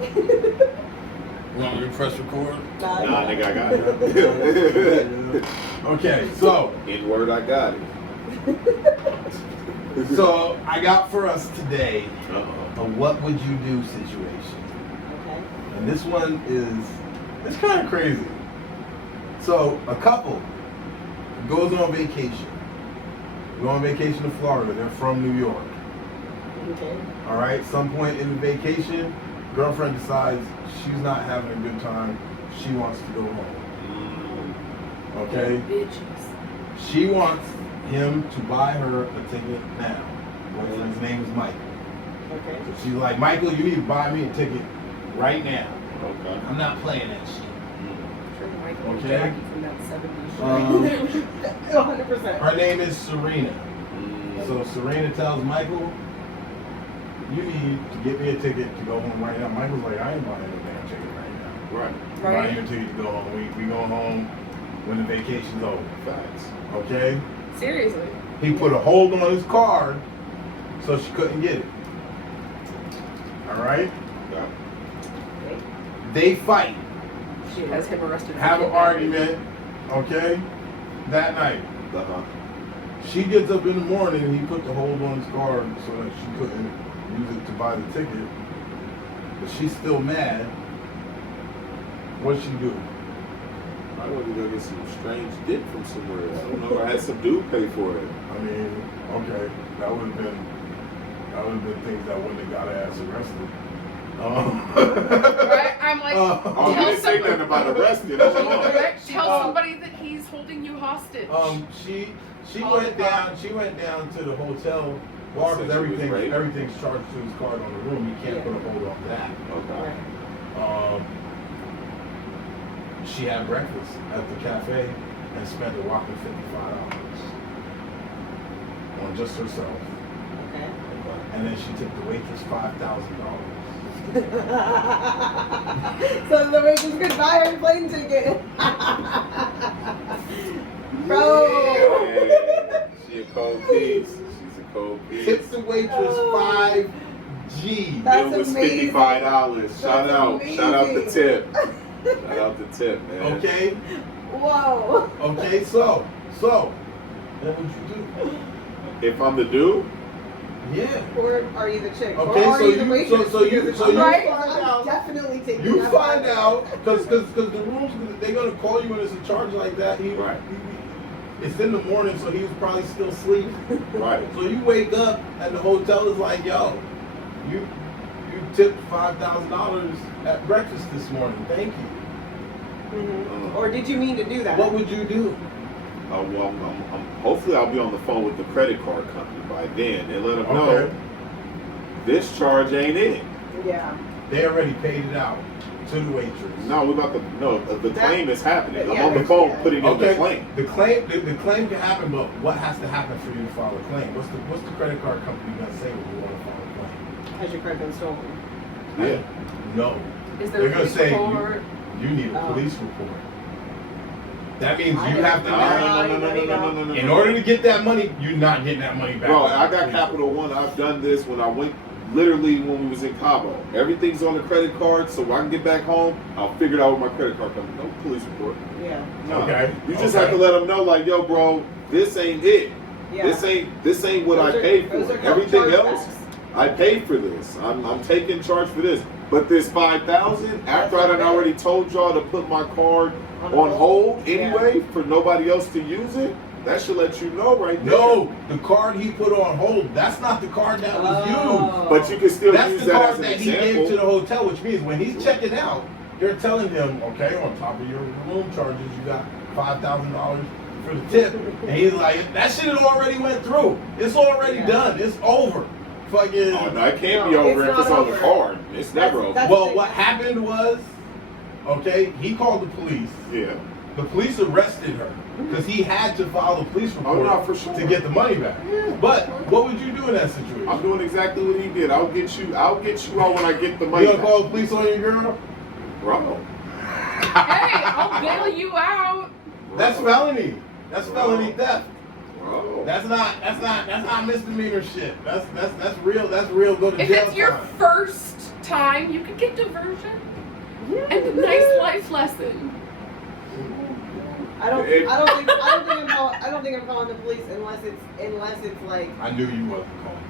You want me to press record? Nah, nigga, I got it. Okay, so. N-word, I got it. So, I got for us today a what would you do situation. Okay. And this one it's kind of crazy. So, a couple goes on vacation. Go on vacation to Florida. They're from New York. Okay. All right, some point in the vacation, girlfriend decides she's not having a good time. She wants to go home. Okay? Bitches. She wants him to buy her a ticket now. Boyfriend's name is Michael. Okay. So she's like, Michael, you need to buy me a ticket right now. Okay. I'm not playing that shit. Okay. Okay. From that 70s show. 100%. Her name is Serena. So Serena tells Michael, you need to get me a ticket to go home right now. Michael's like, I ain't buying a damn ticket right now. Right. I'm buying you a ticket to go home. We go home when the vacation's over. Facts. Okay? Seriously. He put a hold on his card so she couldn't get it. Alright? Yeah. Okay. They fight. She has him arrested. Have an argument. Okay? That night. Uh-huh. She gets up in the morning and he put the hold on his card so that she couldn't use it to buy the ticket. But she's still mad. What'd she do? I went to go get some strange dick from somewhere. I don't know. I had some dude pay for it. I mean, okay, that would have been things that wouldn't have got her ass arrested. Right? I'm like, Oh, you didn't say nothing about arrested. That's all. tell somebody that he's holding you hostage. She went down to the hotel bar because everything's charged to his card on the room. You can't put a hold on that. Okay. She had breakfast at the cafe and spent a whopping $55 on just herself. Okay. And then she took the waitress $5,000. So the waitress could buy her a plane ticket. Bro. Yeah. She a cold piece. She's a cold piece. Tipped the waitress $5G. That's It was amazing. $55. Shout out. Amazing. Shout out the tip. Shout out the tip, man. Okay? Whoa. Okay, so what would you do? If I'm the dude, Yeah. Or are you the chick? Okay, or are so you the you- waitress? so you- Because so if you I'm find I'm definitely taking You that find $5,000. out because the rooms they're gonna call you when it's a charge like that. Right. It's in the morning, so he was probably still asleep. right? So you wake up and the hotel is like, yo, you tipped $5,000 at breakfast this morning. Thank you. Or did you mean to do that? What would you do? Well, hopefully I'll be on the phone with the credit card company by then and let them know Okay. this charge ain't it. Yeah. They already paid it out to the waitress. No, we're about to. No, the claim is happening. I'm Yeah, on the phone yeah. putting in the claim. The claim can happen, but what has to happen for you to file a claim? What's the credit card company gonna say when you want to file a claim? Has your card been stolen? Yeah. No. Is They're there a gonna police say report? you need a police report. That means I you didn't have to know. now. No. In order to get that money, you're not getting that money back. Bro, I got Capital One. I've done this when I went, literally when we was in Cabo. Everything's on the credit card, so when I can get back home, I'll figure it out with my credit card company. No police report. Yeah. No. Okay. You just have to let them know, like, yo, bro, this ain't it. Yeah. This ain't what Those I are- paid for. those are called Everything else, chargebacks. I paid for this. I'm taking charge for this. But this $5,000, after I done already told y'all to put my card on hold anyway for nobody else to use it, that should let you know right there. No, the card he put on hold, that's not the card that was used. But you can still That's use the that as card an that he gave example. to the hotel, which means when he's checking out, they're telling him, okay, on top of your room charges, you got $5,000 for the tip. And he's like, that shit already went through. It's already done. It's over. Fucking. Oh, no, it can't No, be over it's if it's not on the over. card. It's never over. That's- Well, what happened was, okay, he called the police. Yeah. The police arrested her because he had to file a police report no, for sure. to get the money back. Yeah. But what would you do in that situation? I'm doing exactly what he did. I'll get you out when I get the You money gonna back. call the police on your girl? Bro. Hey, I'll bail you out. That's felony. That's felony theft. Bro. That's not misdemeanor shit. That's real. That's real. Go to If jail it's your time. first time. You could get diversion Yeah. and a nice life lesson. I don't think I'm calling the police unless it's like I knew you wasn't calling.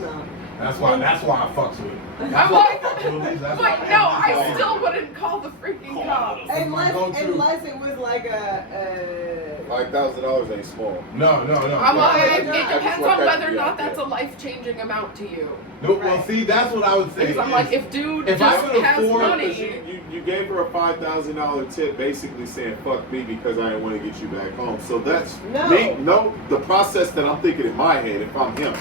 no. That's why I fucks with it. I'm That's why I like, fucks with it. That's but why no, I I still wouldn't call the freaking cops. That's my go-to. Unless it was like a $5,000 ain't small. No. I'm like, it no, depends what on that whether or could be not out that's a there. life-changing amount to you. No, well, Right. see, that's what I would say. Because I'm is- like, if dude if I just could has afford- money, You gave her a $5,000 tip, basically saying "fuck me" because I didn't want to get you back home. So that's the process that I'm thinking in my head. If I'm him,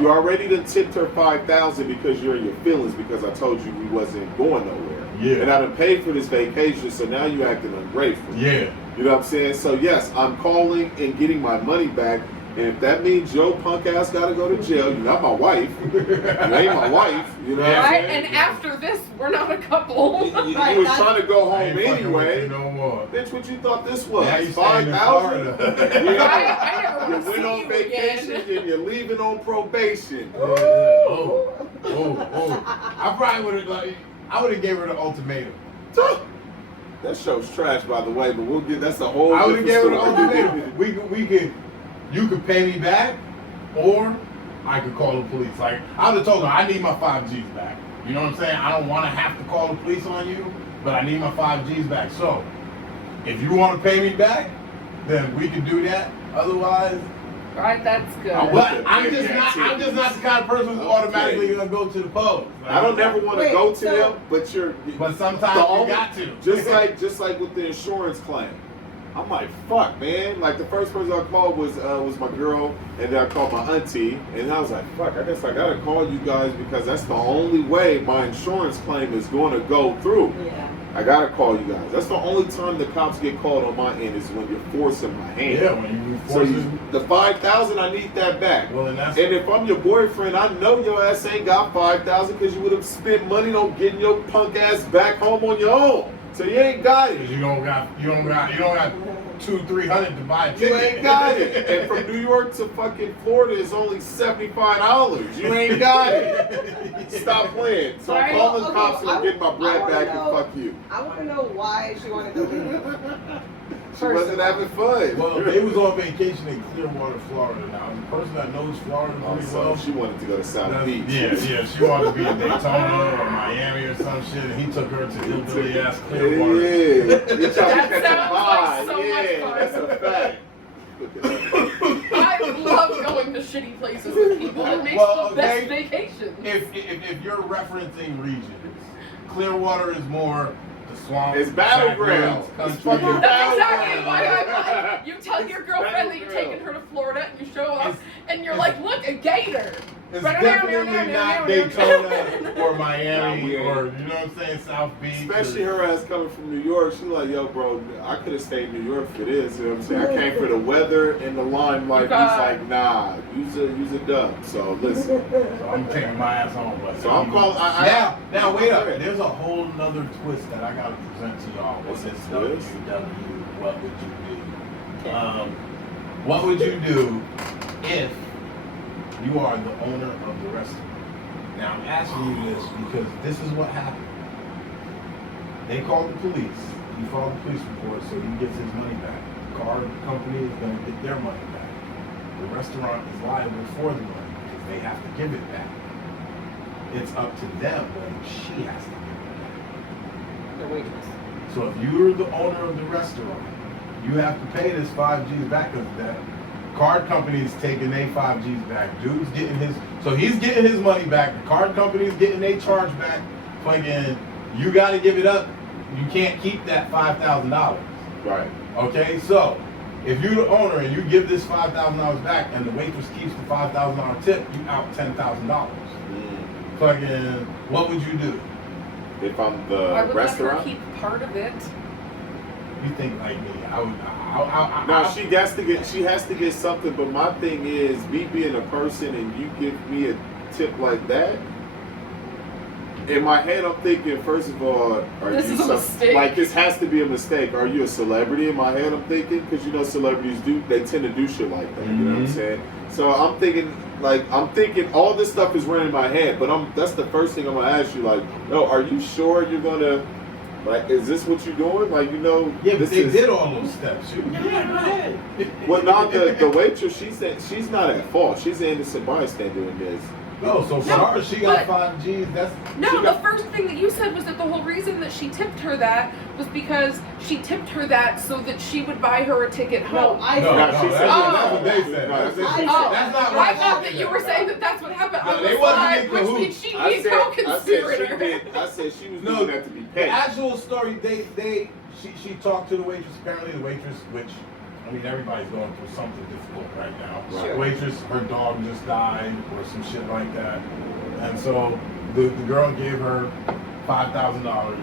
you already done tipped her $5,000 because you're in your feelings because I told you we wasn't going nowhere. Yeah. And I done paid for this vacation, so now you acting ungrateful. Yeah. You know what I'm saying? So yes, I'm calling and getting my money back. And if that means your punk ass gotta go to jail, you're not my wife. You ain't my wife. You know what I'm right? saying? And after this, we're not a couple. You was trying to go I home ain't fucking with anyway. you no more. Bitch, what you thought this was? Now you staying in 5,000? Florida. I never You want to went see on you vacation again. and you're leaving on probation. Oh. I probably would have I would have gave her the ultimatum. That show's trash, by the way, but that's a whole I would have different gave her the story. ultimatum. You could pay me back, or I could call the police. Like I would have told her, I need my 5Gs back. You know what I'm saying? I don't want to have to call the police on you, but I need my 5Gs back. So, if you want to pay me back, then we can do that. Otherwise, Right, that's good. I'm just not the kind of person who's automatically gonna go to the polls. Like, I don't never want to Wait, go to so- them, but But sometimes the you only- got to. just like with the insurance claim. I'm like, fuck, man. Like the first person I called was my girl, and then I called my auntie, and I was like, fuck, I guess I gotta call you guys because that's the only way my insurance claim is going to go through. Yeah. I gotta call you guys. That's the only time the cops get called on my end is when you're forcing my hand. Yeah, when you So force the 5,000, I need that back. well, then that's And if I'm your boyfriend, I know your ass ain't got 5,000 because you would have spent money on getting your punk ass back home on your own. So you ain't got because it. you don't got 200-300 to buy a You ticket. ain't got it. And from New York to fucking Florida is only $75. You ain't got it. Stop playing. So I'm Right. calling Okay, cops and I'm getting my I bread wanna back know- and fuck you. I want to know why she wanted to leave. She wasn't having fun. Well, they was on vacation in Clearwater, Florida. Now, the person that knows Florida pretty So well, she wanted to go to South Beach. yeah, she wanted to be in Daytona or Miami or some shit, and he took her to hillbilly ass Clearwater. Yeah. He tried to That catch a sounds like vibe. so much Yeah, fun. that's a fact. I love going to shitty places with people. It makes Well, the best okay. vacation. If you're referencing regions, Clearwater is more the swamp. It's battlegrounds. backwoods It's country. fucking That's exactly why I'm like, you tell your girlfriend that you're battleground. taking her to Florida and you show up It's- and you're like, look, a gator. It's definitely not Daytona or Miami Nah, or, you know what I'm saying, South Beach. Especially her ass coming from New York. She like, yo, bro, I could have stayed in New York for this. You know what I'm saying? I came for the weather and the limelight. He's like, nah, use a dub. So listen. So I'm taking my ass home. But So I'm calling. now wait up. There's a whole nother twist that I gotta present to y'all with this What's this WW. What would you do? What would you do if you are the owner of the restaurant? Now I'm asking you this because this is what happened. They called the police. He filed a police report, so he gets his money back. The car company is going to get their money back. The restaurant is liable for the money because they have to give it back. It's up to them whether she has to give it back. The waitress. So if you're the owner of the restaurant, you have to pay this 5Gs back because that card company's taking their 5Gs back. Dude's getting his, so he's getting his money back. The card company's getting their charge back. Fucking, you got to give it up. You can't keep that $5,000. Right. Okay, so if you're the owner and you give this $5,000 back and the waitress keeps the $5,000 tip, you out $10,000. Fucking, what would you do? If I'm I the would restaurant. let her keep part of it. You think like me? I would. No, she has to get something. But my thing is, me being a person and you give me a tip like that. In my head, I'm thinking, first of all, This is a mistake. like this has to be a mistake. Are you a celebrity? In my head, I'm thinking because you know celebrities they tend to do shit like that. You know what I'm Mhm. saying? So I'm thinking like I'm thinking all this stuff is running in my head, but that's the first thing I'm gonna ask you. Like, no, are you sure you're gonna? Like, is this what you're doing? Like, Yeah, but they did all those steps. Well, not the waitress. She's not at fault. She's an innocent bystander in this. No, so for her, she got 5 G's. The first thing that you said was that the whole reason that she tipped her that was because she tipped her that so that she would buy her a ticket home. That's what they said. That's not I thought that you were saying that that's what happened on they the wasn't slide, in which cahoots. means she'd be a co-conspirator. I said she was doing that to be paid. The actual story, she talked to the waitress. Apparently, the waitress, which I mean, everybody's going through something difficult right now. Right. The waitress, her dog just died, or some shit like that, and so the girl gave her $5,000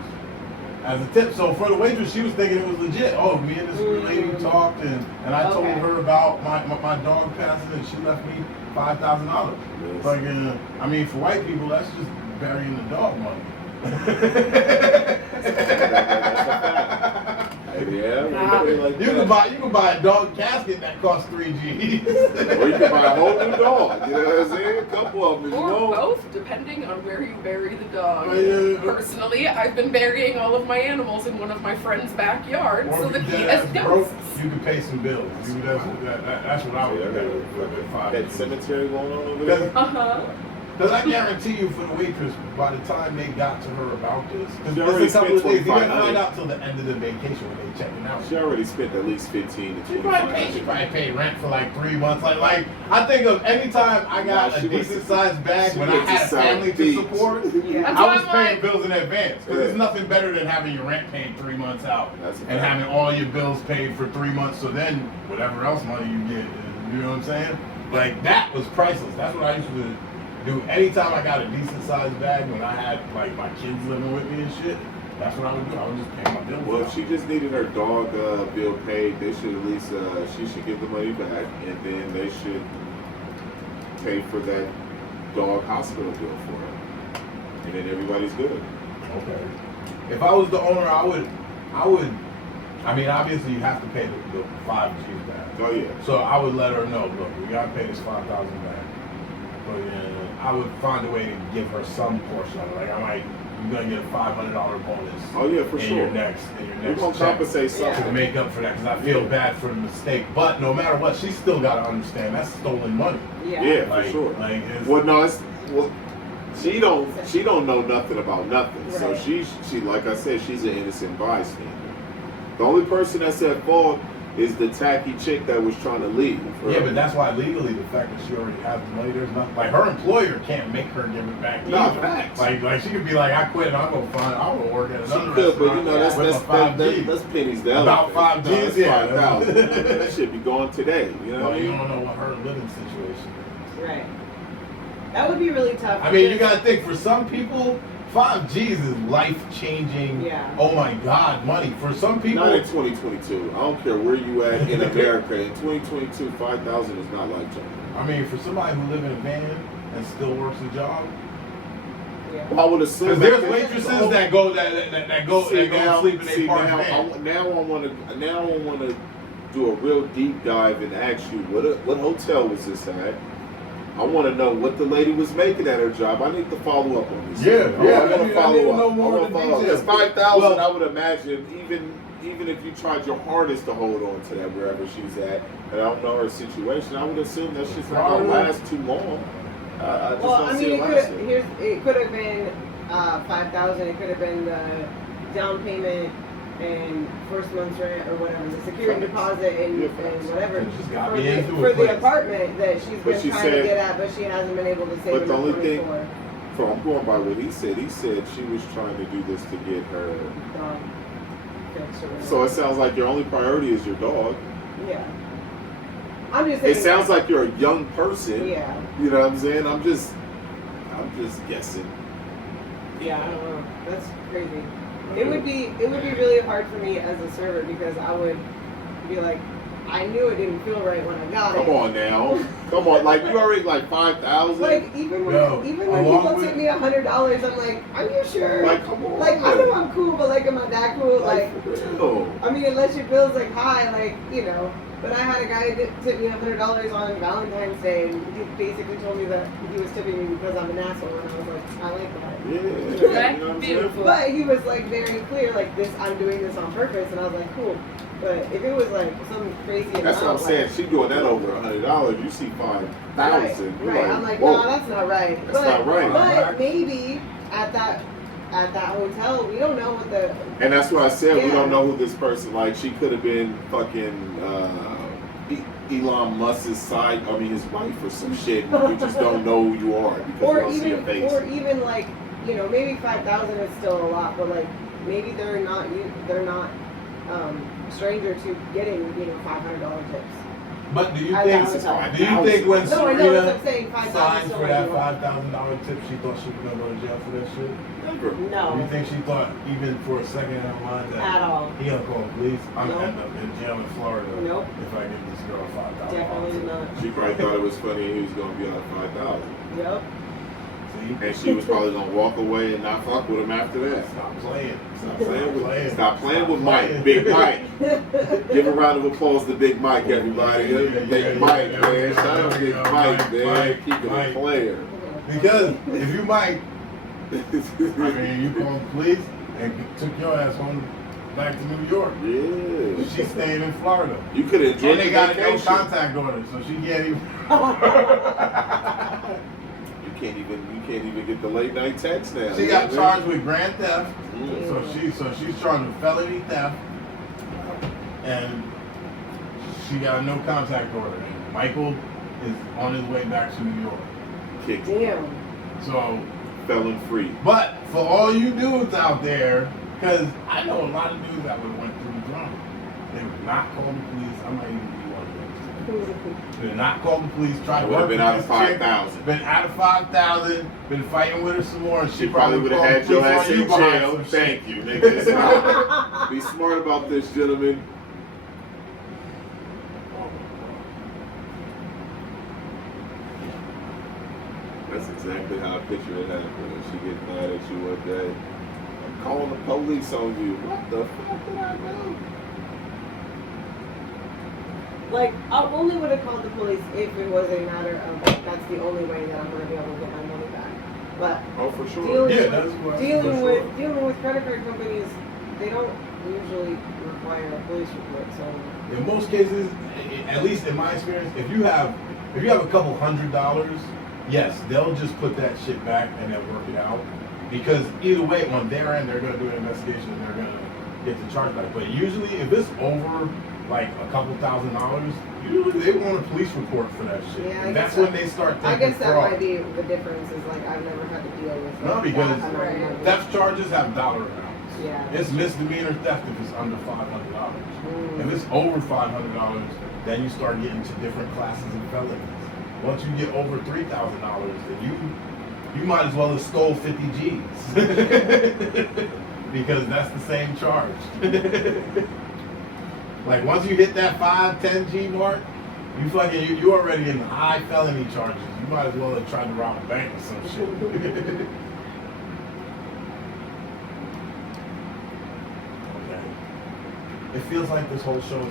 as a tip. So for the waitress, she was thinking it was legit. Oh, me and this lady talked, and I told her about my dog passing, and she left me $5,000. Yes. Like, I mean, for white people, that's just burying the dog money. That's a fact. Yeah, like you can buy a dog casket that costs 3 G's. Or you can buy a whole new dog. You know what I'm saying? A couple of them. Or both, depending on where you bury the dog. Yeah. Personally, I've been burying all of my animals in one of my friend's backyard so that he has ghosts. You can pay some bills. That's what I would do with 5 that G's. cemetery going on over there. Because I guarantee you, for the waitress, by the time they got to her about this, because She already it's a couple of spent days, they didn't $2,500. find out till the end of the vacation when they checking out. She already spent at least 15 to She probably paid rent for like 3 months. Like I think of any time I got a decent sized bag when I had a family to support, I was paying bills in advance. Because there's nothing better than having your rent paid 3 months out and having all your bills paid for 3 months. So then whatever else money you get, you know what I'm saying? Like that was priceless. That's what I used to do. Anytime I got a decent sized bag when I had like my kids living with me and shit. That's what I would do. I would just pay my bills. Well, if she just needed her dog bill paid, they should at least she should give the money back, and then they should pay for that dog hospital bill for her, and then everybody's good. Okay. If I was the owner, I would. I mean, obviously you have to pay the 5 G's back. Oh yeah. So I would let her know. Look, we gotta pay this 5,000 back. But I would find a way to give her some portion of it. Like I might. You're gonna get a $500 bonus. Oh yeah, for in sure. Your next We're gonna compensate something to make up for that, because I feel bad for the mistake. But no matter what, she still gotta understand that's stolen money. Yeah, like, for sure. Like, she don't know nothing about nothing. Right. So she like I said, she's an innocent bystander. The only person that's at fault is the tacky chick that was trying to leave. Yeah, but that's why legally, the fact that she already has the money, there's nothing. Like her employer can't make her give it back. No, facts. Like she could be like, I quit, and I'm gonna work at another She could, but restaurant. you know with that's pennies down. About 5 G's, yeah. 5,000. That should be going today. You know. Well, you don't know what her living situation is. Right. That would be really tough. I mean, you gotta think, for some people, 5 G's is life-changing, oh my God, money. For some people... Not in 2022. I don't care where you at in America. In 2022, 5,000 is not life-changing. I mean, for somebody who lives in a van and still works a job... Well, I would assume... Because there's waitresses that go sleep in their parked van. Now I want to do a real deep dive and ask you, what hotel was this at? I want to know what the lady was making at her job. I need to follow up on this. Yeah. I want to follow up. Know more of the details. It's 5,000. I would imagine, even if you tried your hardest to hold on to that wherever she's at, and I don't know her situation, I would assume that shit's not gonna last too long. It could have been 5,000. It could have been the down payment and first month's rent or whatever, the security deposit and whatever for the apartment that she's been trying to get at, but she hasn't been able to save enough money for. So I'm going by what he said. He said she was trying to do this to get her. So it sounds like your only priority is your dog. Yeah. I'm just saying. It sounds like you're a young person. Yeah. You know what I'm saying? I'm just guessing. Yeah, I don't know. That's crazy. It would be really hard for me as a server, because I would be like, I knew it didn't feel right when I got it. Come on now. Come on. Like, you already like 5,000. Like, even when people tip me $100, I'm like, are you sure? Like, come on. Like, I know I'm cool, but like, am I that cool? Like, for real. I mean, unless your bill's like high, like, you know. But I had a guy that tipped me $100 on Valentine's Day, and he basically told me that he was tipping me because I'm an asshole, and I was like, I like that. Yeah, Okay, you know what I'm saying? beautiful. But he was like very clear, like this, I'm doing this on purpose, and I was like, cool. But if it was like some crazy amount, That's what I'm saying. like, She doing that over $100. You see 5,000. Right. I'm like, whoa. no, that's not right. That's not right. But maybe at that hotel, we don't know what the. And that's what I said. We Yeah. don't know who this person. Like, she could have been fucking Elon Musk's side. I mean, his wife or some shit. You just don't know who you are because you don't see your face. Or even like, you know, maybe 5,000 is still a lot, but like maybe they're not stranger to getting, you know, $500 tips. But do you I think? thought it was Do you think when No, I know what Serena I'm saying. 5,000 signed still for that might be $5,000 tip, she thought she was gonna go to jail for that shit? Never. a lot. Do you No, think she thought even for a second in her mind that at all. he gonna call the police? I'm Nope. gonna end up in jail in Florida Nope. if I give this girl $5,000. Definitely not. She probably thought it was funny and he was gonna be on 5,000. Yep. See? And she was probably gonna walk away and not fuck with him after that. Stop playing. Stop playing with Mike, Big Mike. Give a round of applause to Big Mike, everybody. Big Mike, man. Shout out to Big Mike, man. Keep it a player. Because if you Mike, I mean, you called the police and took your ass home back to New York. Yeah. She's staying in Florida. You could have enjoyed And they got a no vacation. contact order, so she can't even. You can't even get the late night text now. She got charged with grand theft. Mm. So she's charged with felony theft, and she got a no contact order. And Michael is on his way back to New York. Kicked. Damn. So, Felon free. but for all you dudes out there, because I know a lot of dudes that would have went through the drama. They would not call the police. I might even be one of them. They would not call the police. Try to Would have work been with out of this chick. 5,000. Been out of 5,000. Been fighting with her some more. And She probably would have had your ass in jail. Thank you, nigga. Be smart about this, gentlemen. That's exactly how I picture it happening. She gets mad at you one day. I'm calling the police on you. What the fuck did I do? Like, I only would have called the police if it was a matter of that's the only way that I'm going to be able to get my money back. But Oh, for sure. dealing with credit card companies, they don't usually require a police report. So In most cases, at least in my experience, if you have a couple $100, yes, they'll just put that shit back and then work it out. Because either way, on their end, they're gonna do an investigation and they're gonna get the charge back. But usually, if it's over like a couple $1,000s, usually they want a police report for that shit. Yeah, I and guess that's when they start thinking I guess that fraud. might be the difference. Is like I've never had to deal with. No, like, because that amount of money. theft charges have dollar amounts. Yeah. It's misdemeanor theft if it's under $500. Mm. If it's over $500, then you start getting to different classes of felonies. Once you get over $3,000, then you might as well have stole 50 G's. Because that's the same charge. Like once you hit that 5-10 G mark, you already in the high felony charges. You might as well have tried to rob a bank or some shit. Okay. It feels like this whole show is